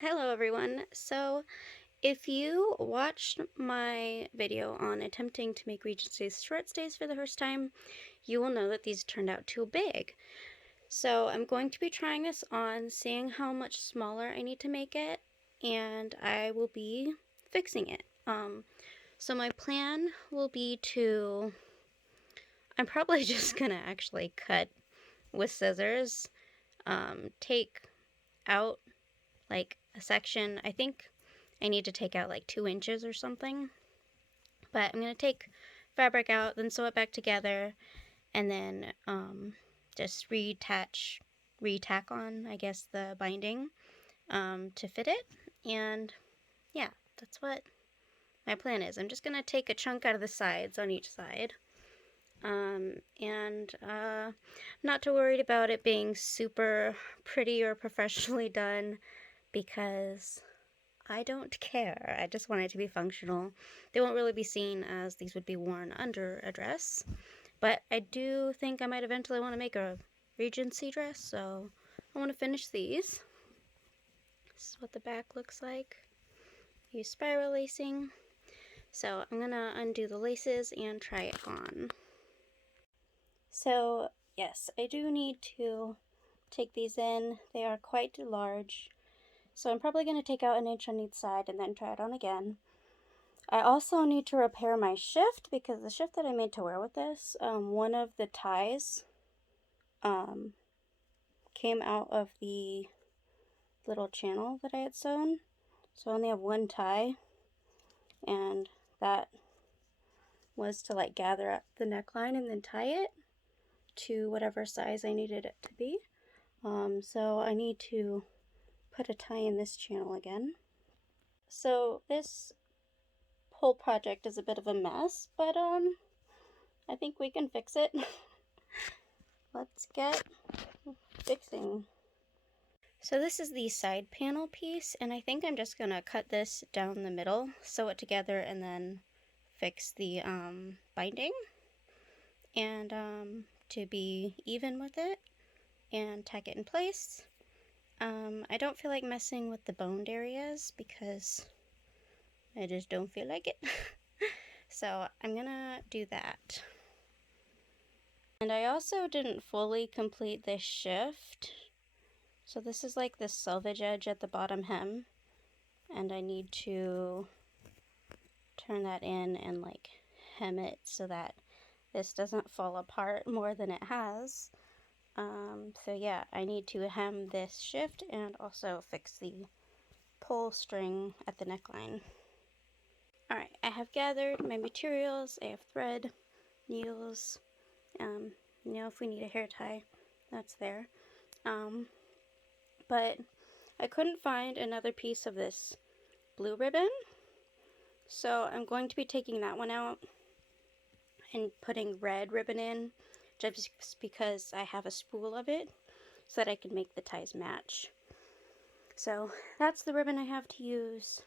Hello everyone. So if you watched my video on attempting to make Regency's short stays for the first time, you will know that these turned out too big. So I'm going to be trying this on, seeing how much smaller I need to make it, and I will be fixing it. So my plan will be I'm probably just gonna actually cut with scissors, take out like a section. I think I need to take out like 2 inches or something. But I'm going to take fabric out, then sew it back together, and then just retack on, I guess, the binding to fit it. And yeah, that's what my plan is. I'm just going to take a chunk out of the sides on each side. And not too worried about it being super pretty or professionally done, because I don't care. I just want it to be functional. They won't really be seen, as these would be worn under a dress. But I do think I might eventually want to make a Regency dress, so I want to finish these. This is what the back looks like. Use spiral lacing. So I'm going to undo the laces and try it on. So yes, I do need to take these in. They are quite large. So I'm probably going to take out 1 inch on each side and then try it on again. I also need to repair my shift, because the shift that I made to wear with this, one of the ties came out of the little channel that I had sewn. So I only have one tie, and that was to like gather up the neckline and then tie it to whatever size I needed it to be. So I need to put a tie in this channel again. So this whole project is a bit of a mess, but I think we can fix it. Let's get fixing. So this is the side panel piece, and I think I'm just gonna cut this down the middle, sew it together, and then fix the binding, and to be even with it, and tack it in place. I don't feel like messing with the boned areas because I just don't feel like it. So I'm gonna do that. And I also didn't fully complete this shift. So this is like the selvage edge at the bottom hem, and I need to turn that in and like hem it so that this doesn't fall apart more than it has. So yeah, I need to hem this shift and also fix the pull string at the neckline. Alright, I have gathered my materials. I have thread, needles, if we need a hair tie, that's there. But I couldn't find another piece of this blue ribbon, so I'm going to be taking that one out and putting red ribbon in, just because I have a spool of it, so that I can make the ties match. So that's the ribbon I have to use.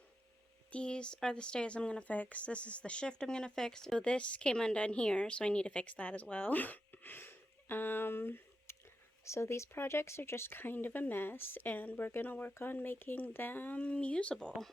These are the stays I'm going to fix. This is the shift I'm going to fix. So this came undone here, so I need to fix that as well. So these projects are just kind of a mess, and we're going to work on making them usable.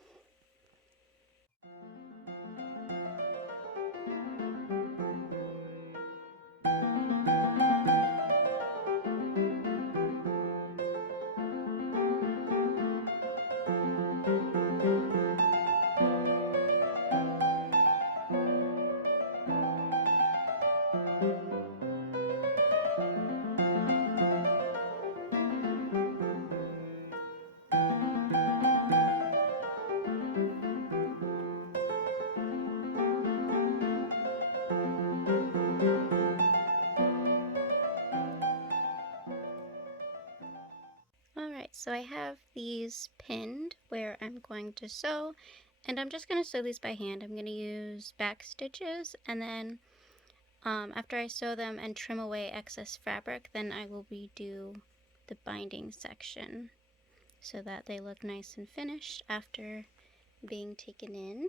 Alright, so I have these pinned where I'm going to sew, and I'm just going to sew these by hand. I'm going to use back stitches, and then after I sew them and trim away excess fabric, then I will redo the binding section so that they look nice and finished after being taken in.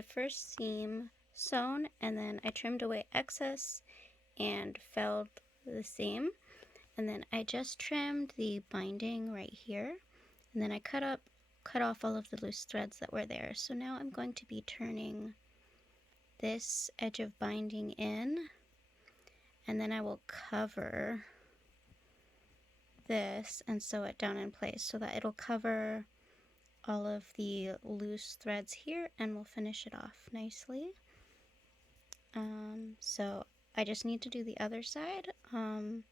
the first seam sewn, and then I trimmed away excess and felled the seam, and then I just trimmed the binding right here, and then I cut off all of the loose threads that were there. So now I'm going to be turning this edge of binding in, and then I will cover this and sew it down in place so that it'll cover all of the loose threads here, and we'll finish it off nicely. So I just need to do the other side, and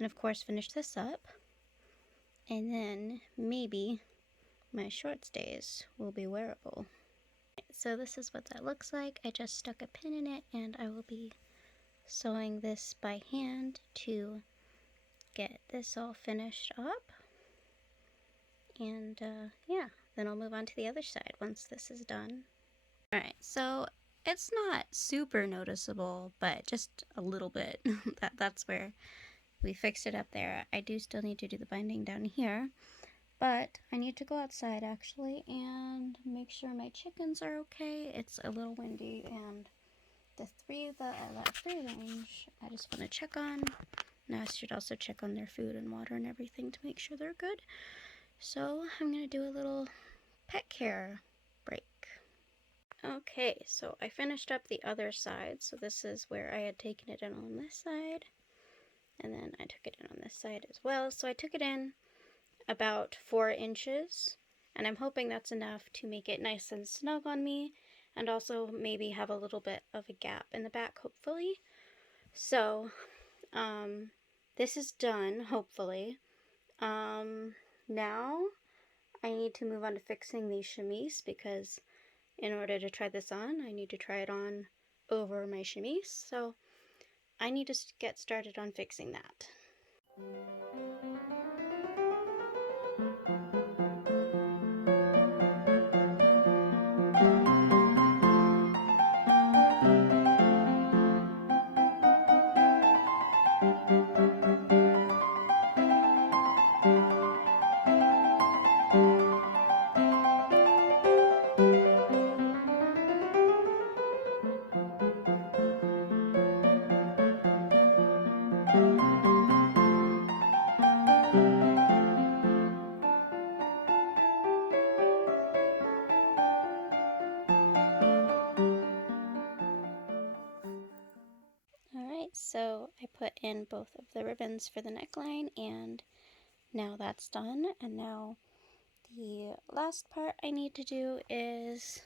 of course finish this up, and then maybe my short stays will be wearable. So this is what that looks like. I just stuck a pin in it, and I will be sewing this by hand to get this all finished up. And yeah, then I'll move on to the other side once this is done. Alright, so it's not super noticeable, but just a little bit. That's where we fixed it up there. I do still need to do the binding down here, but I need to go outside actually and make sure my chickens are okay. It's a little windy, and the three that I let free range, I just want to check on. And I should also check on their food and water and everything to make sure they're good. So I'm going to do a little pet care break. Okay, so I finished up the other side. So this is where I had taken it in on this side, and then I took it in on this side as well. So I took it in about 4 inches, and I'm hoping that's enough to make it nice and snug on me, and also maybe have a little bit of a gap in the back, hopefully. So this is done, hopefully. Now I need to move on to fixing the chemise, because in order to try this on, I need to try it on over my chemise. So I need to get started on fixing that. Alright, so I put in both of the ribbons for the neckline, and now that's done. And now the last part I need to do is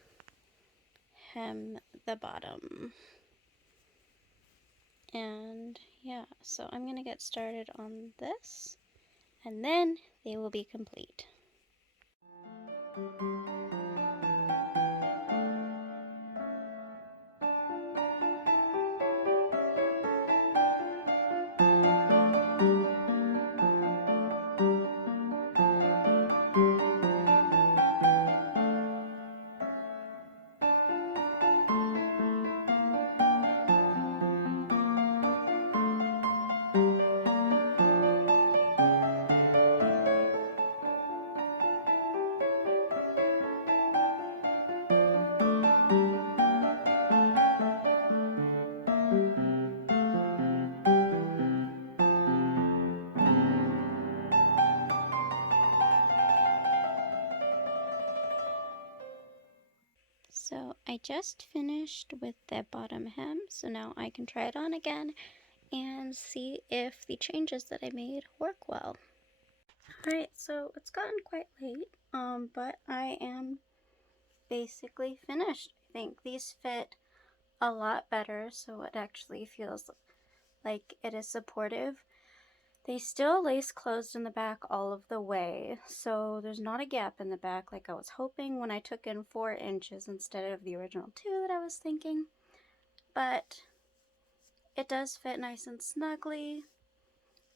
hem the bottom. And yeah, so I'm gonna get started on this, and then they will be complete. So I just finished with the bottom hem, so now I can try it on again and see if the changes that I made work well. Alright, so it's gotten quite late, but I am basically finished. I think these fit a lot better, so it actually feels like it is supportive. They still lace closed in the back all of the way, so there's not a gap in the back like I was hoping when I took in 4 inches instead of the original 2 that I was thinking. But it does fit nice and snugly.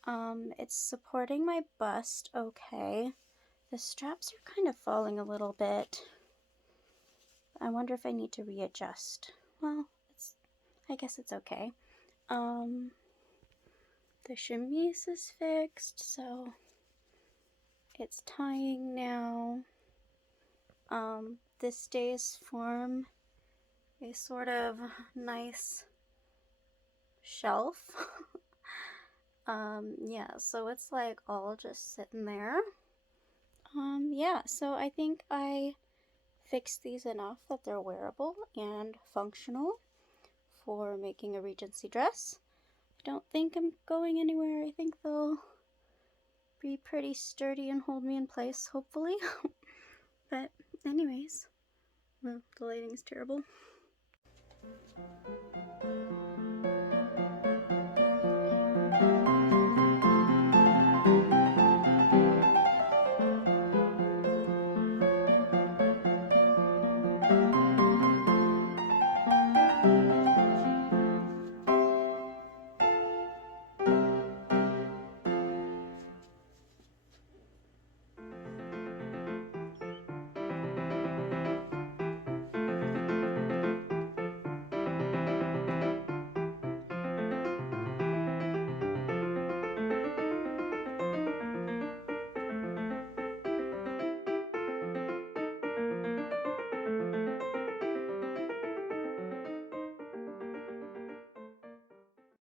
It's supporting my bust okay. The straps are kind of falling a little bit. I wonder if I need to readjust. Well, I guess it's okay. The chemise is fixed, so it's tying now. This day's form a sort of nice shelf. Yeah, so it's like all just sitting there. Yeah, so I think I fixed these enough that they're wearable and functional for making a Regency dress. I don't think I'm going anywhere. I think they'll be pretty sturdy and hold me in place, hopefully. But anyways, well, the lighting's terrible.